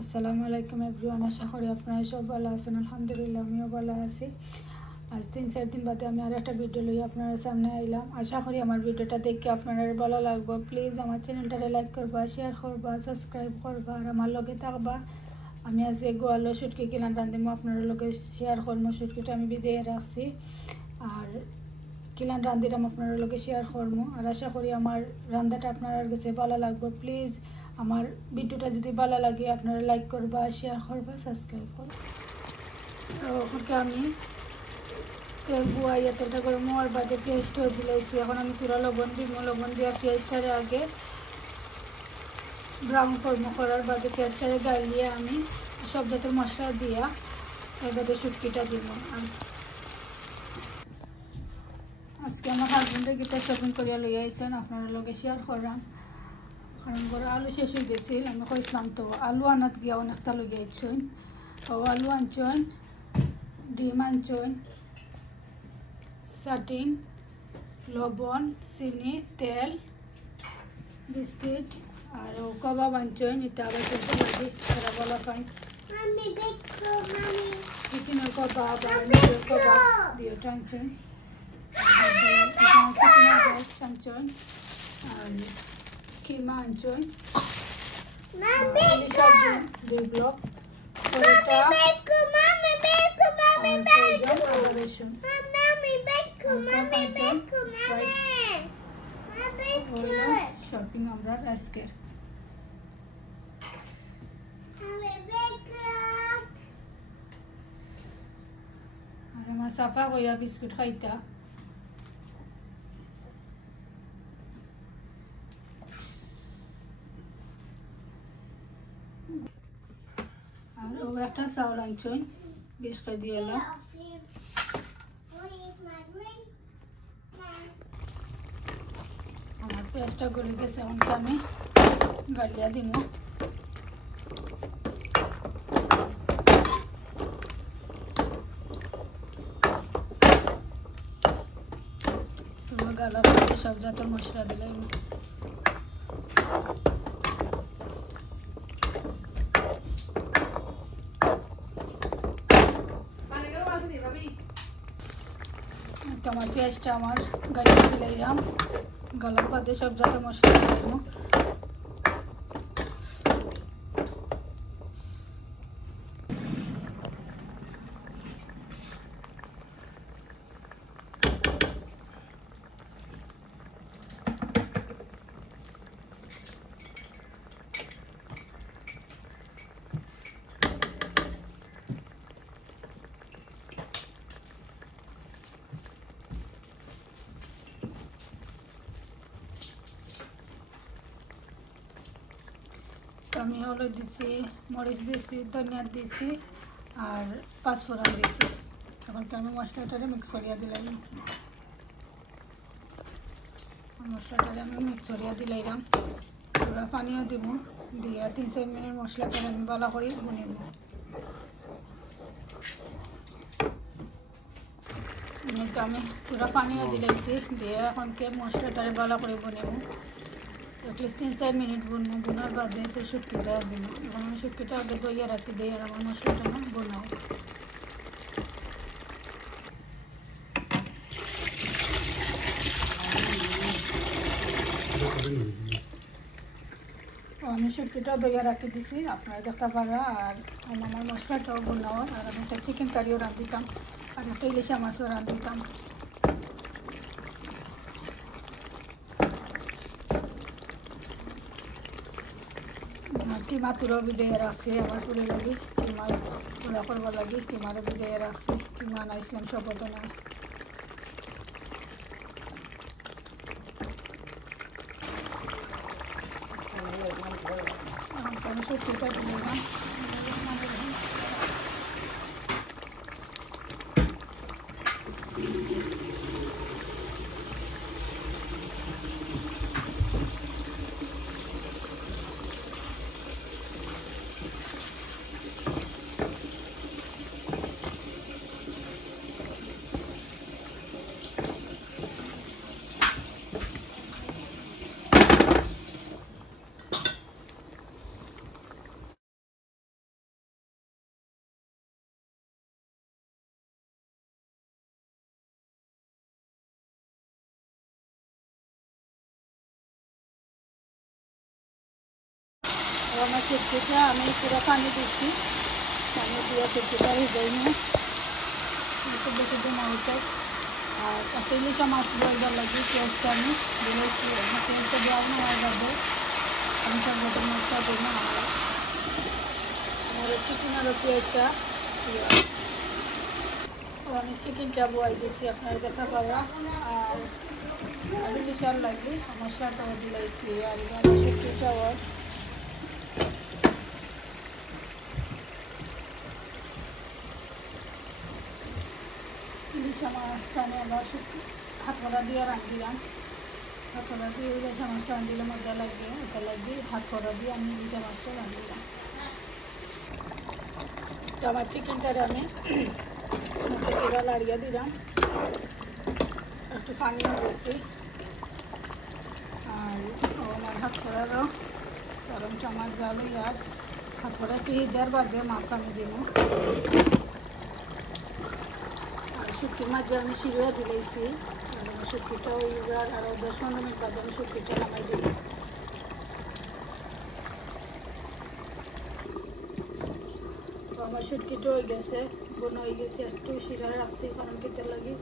আসসালামু আলাইকুম এভরিওয়ান, আশা করি আপনারা সব ভালো আছেন। আলহামদুলিল্লাহ আমিও ভালো আছি। আজ 3-4 দিন বাদে আমি আর একটা ভিডিও লই আপনার সামনে আইলাম। আশা করি আমার ভিডিওটা দেখে আপনারা ভালো লাগবে। প্লিজ আমার চ্যানেলটারে লাইক করবা, শেয়ার করবা, সাবস্ক্রাইব করবা আর আমার লগে থাকবা। আমি আজকে গোয়ালো শুটকি কিলান রাঁধিমো, আপনার লগে শেয়ার করবো। শুটকিটা আমি ভিজিয়ে রাখছি আর কিলান রাঁধিলাম আপনার লগে শেয়ার করবো। আর আশা করি আমার রান্নাটা আপনার কাছে ভালো লাগবে। প্লিজ আমার ভিডিওটা যদি ভালো লাগে আপনারা লাইক করবা, শেয়ার করবা, সাবস্ক্রাইব করবা। তো ওকে আমি তেল বুয়াইয়া তেলটা গরম হওয়ার বাদে পেঁয়াজটাও দিলাইছি। এখন আমি তুরা লবণ দিব, লবণ দিয়ে পেঁয়াজটারে আগে ব্রাউন করার বাদে পেঁয়াজটারে গালিয়ে আমি সব জাতের মশলা দিয়া এর বাদে শুটকিটা দিব। আজকে আমার হাজবেন্ডের গিটা শপিং করিয়া লইয়া আইসেন, আপনার লগে শেয়ার করলাম। কারণ করে আলু শেষ হয়ে গেছিল, আমি কইসলাম তো আলু আনাত গিয়া অনেকটা লইয়া আইসেন। ও আলু আনছেন, ডিম আনছেন, সাটিন, লবণ, চিনি, তেল, বিস্কিট আর কবাব আনছেন। এটা আবার করতে লাগে তারা বলা পাই চিকেনের কবাব আর মুরগির কবাব দিয়ে টানছেন। আনছেন আর কিমা আনছেন, দুই ব্লক শপিং আমরা আজকের। আর আমার সাফা কইরা বিস্কুট খাইতা। আর ওর একটা চাউল আনছেন, বেশ করে দিয়ে এলাম। আমার পেঁয়াজটা গলে গেছে, এখন আমি গালিয়া দিব। তোমার গালার মধ্যে সব জাতের মশলা দিলাম। আমার পেঁয়াজটা আমার গালিয়ে দিলাম, গলার বাদে সব জাতের মশলা দিব। আমি হলুদ দিছি, মরিচ দিছি, ধনিয়া দিছি আর পাঁচফোড়ন দিছি। এখন আমি মশলাটারে মিক্স করিয়া দিলাম। মশলাটারে আমি মিক্স করিয়া দিলাম। পুরা পানিও দিব, দিয়া 3-4 মিনিট মশলাটারে আমি ভালো করে বুনে দেব। আমি পুরা পানিও দিলাইছি, দিয়ে এখন মশলাটারে ভালো করে বুনে দেব। এটলিস্ট 3-4 মিনিট বুনবো, বোনার বাদে তো শুটকিটা দিব। এখন আমি শুটকিটা আগে দইয়া রাখি দিই আর আমার মশলাটা না বোনাও। আমি শুটকিটা দইয়া রাখি দিছি, আপনারা দেখতে পারা। আর আমার মশলাটাও বোনাও। আর আমি একটা চিকেন কারিও রাঁধিতাম আর একটা ইলিশা মাছও রাঁধিতাম। কিমা তুলো ভিজাইয়া রাখছি, আমার তুলে লাগি কিমা তুলা করবার লাগি কিমারও ভিজাইয়া রাখছি। কিমা আনাইছিলাম সবত নাই। আমি শুটকিটা দিলাম। আমার শুটকিটা আমি পুরো পানি দিচ্ছি, পানি দিয়ে শুটকিটা ভিজাই নিয়ে একটু বেশি দিন হয়েছে। আর একটা ইলিশা মাছ বলবার লাগে পেঁয়াজটা আমি দিয়েছি, পেঁয়াজটা দেওয়া নেওয়ার বাদে আমি সব রকম মশলা দিই না। আর চিকেনেরও পেঁয়াজটা আমি চিকেনটা বয়াল দিয়েছি, আপনারা দেখা পাওয়া। আর ইলিশার লাগবে মশলাটাও দিলাইছি, আর আমার শুটকিটাও ইলিশা মাছটা আমি আবার হাতকড়া দিয়ে রাঁধিলাম। হাতকড়া দিয়ে ইলিশা মাছটা রাঁধিলে মজা লাগবে, এটা লাগবে হাতকড়া দিয়ে আমি ইলিশা মাছটা রাঁধিলাম। তো আমার চিকেনটারে আমি পুরো লাড়িয়ে দিলাম, একটু পানিও দিয়েছি। আর আমার হাতকড়ারও গরম চামচ জাল আর হাতকড়া পেয়ে দেওয়ার বাদে মাছ আমি দিব। শুটকির মাঝে আমি শিরা দিলেছি, আর আমার শুটকিটাও এবার আরও 10-15 মিনিট বাদে আমি শুটকিটা নামাই দিই। আমার শুটকিটা হয়ে গেছে, বোন হয়ে গেছে, একটু শিরা রাখছি কারণ খেতে লাগে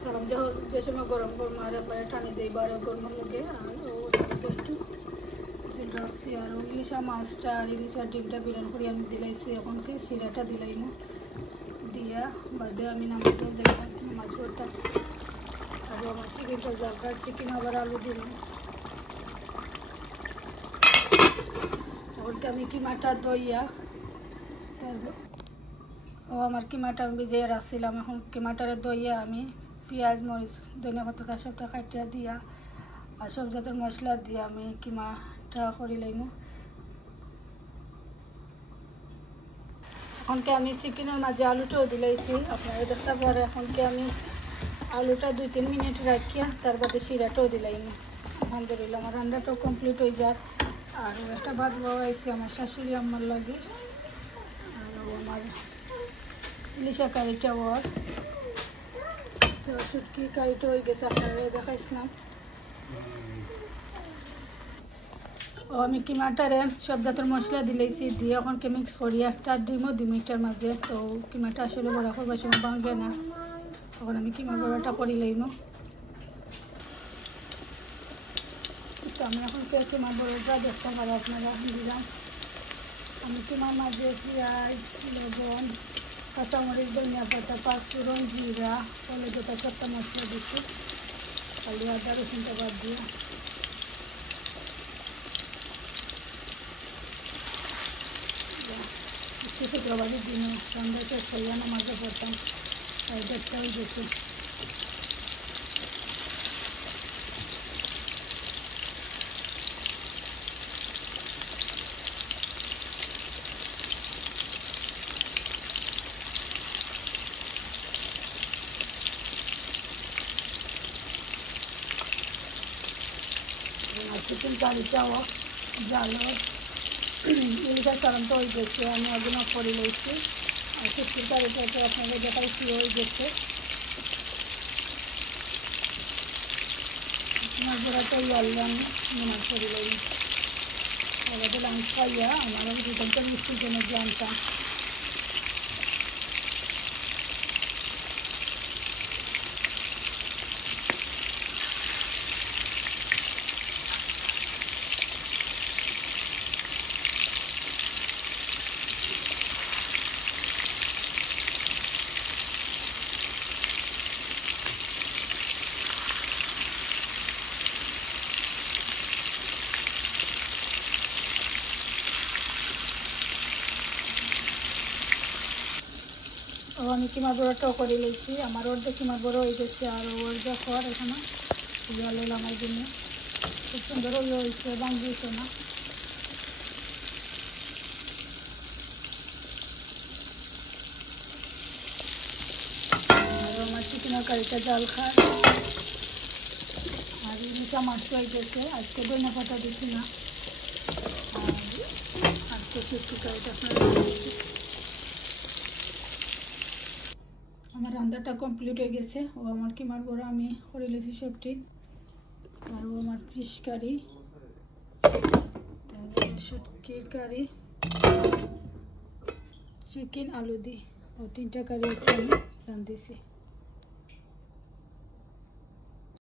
সালাম যে সময় গরম গরম আর একবারে টানে যাই বারে গরম লাগে। আর একটু রাখছি, আর ইলিশা মাছটা আর ইলিশার ডিমটা বিরান করে আমি দিলাইছি, এখন থেকে শিরাটা দিলাই না দিয়া বাদে আমি নামাতেও যাই মাছ ভর্তা। আর আমার চিকেনটা জালকার চিকেন আবার আলু দিন। এখন আমি কিমাটা দইয়া তারপর আমার কিমাটা আমি ভিজিয়ে রাখছিলাম, এখন কিমাটারে দইয়া আমি পেঁয়াজ মরিচ ধনিয়া পাতা সবটা কাটিয়া দিয়া আর সব জাতের মশলা দিয়ে আমি কিমাটা করি লাইমু। এখনকে আমি চিকেনের মাঝে আলুটাও দিলাইছি, আপনারা দেখতে পারে। এখনকে আমি আলুটা 2-3 মিনিট রাখিয়া তার বাদে শিরাটাও দিলাইমু। আলহামদুলিল্লাহ আমার রান্নাটাও কমপ্লিট হয়ে যায়। আর একটা ভাত বাবাইছি আমার শাশুড়ি আমার লাগে, আর আমার ইলিশা কারিটাও আর তো শুটকি কারিটা হয়ে গেছে, আপনারা দেখাইছিলাম। আমি কিমাটারে সব জাতের মশলা দিলেছি দিয়ে এখন মিক্স করি, একটা ডিমও দিই মিটার মাঝে। তো কিমাটা আসলে বড়া করবার সময় ভাঙবে না, তখন আমি কিমা বড়াটা করি লাইম। তো আমি এখন কিমার বড়াটা দেখতে পারি আপনারা দিলাম। আমি কিমার মাঝে পেঁয়াজ লবণ কাঁচামরিচ ধনিয়া পাতা পাঁচফোড়ন জিরা হলুদটা সবটা মশলা দিচ্ছি, খালি আদা রসুনটা বাদ দিয়ে। শুক্রবারের দিনে সন্ধ্যাটা খাইয়া নামাজে পড়তাম, তাই দেখতেও গেছি। চিকেন কারিটাও জালো ইলিশার কারণটা হয়ে গেছে, আমি একদিন করে লইছি। আর শুটকির কারিটা তো আপনারা দেখাইছি হয়ে গেছে। মাছ ধরাটা আনলাম মাছ করে লই, আবার লাঞ্চ খাইয়া আমার দুটো মিষ্টির জন্য জানতাম। আমি কিমার বড়াটাও করে লইছি, আমার অর্ধেক কিমার বড় হয়ে গেছে, আর অর্ধেক হওয়ার এখানে ইয়া লইলাম আমার জন্য। খুব সুন্দর হয়েছে, ভাঙিয়েছে না। আর আমার চিকেনের কারিটা জাল খায়। আর ইলিশা মাছ হয়ে গেছে, আজকে ধনিয়া পাতা দিচ্ছি না, আর আজকে শুটকি কারিটা আপনারা দিচ্ছি। আমার রান্নাটা কমপ্লিট হয়ে গেছে, ও আমার কিমার বড়া আমি করে লেছি সবটি, আর ও আমার ফিশ কারি, তারপর শুটকির কারি, চিকেন আলু দি ও 3টা কারি আছে আমি রাঁধিছি।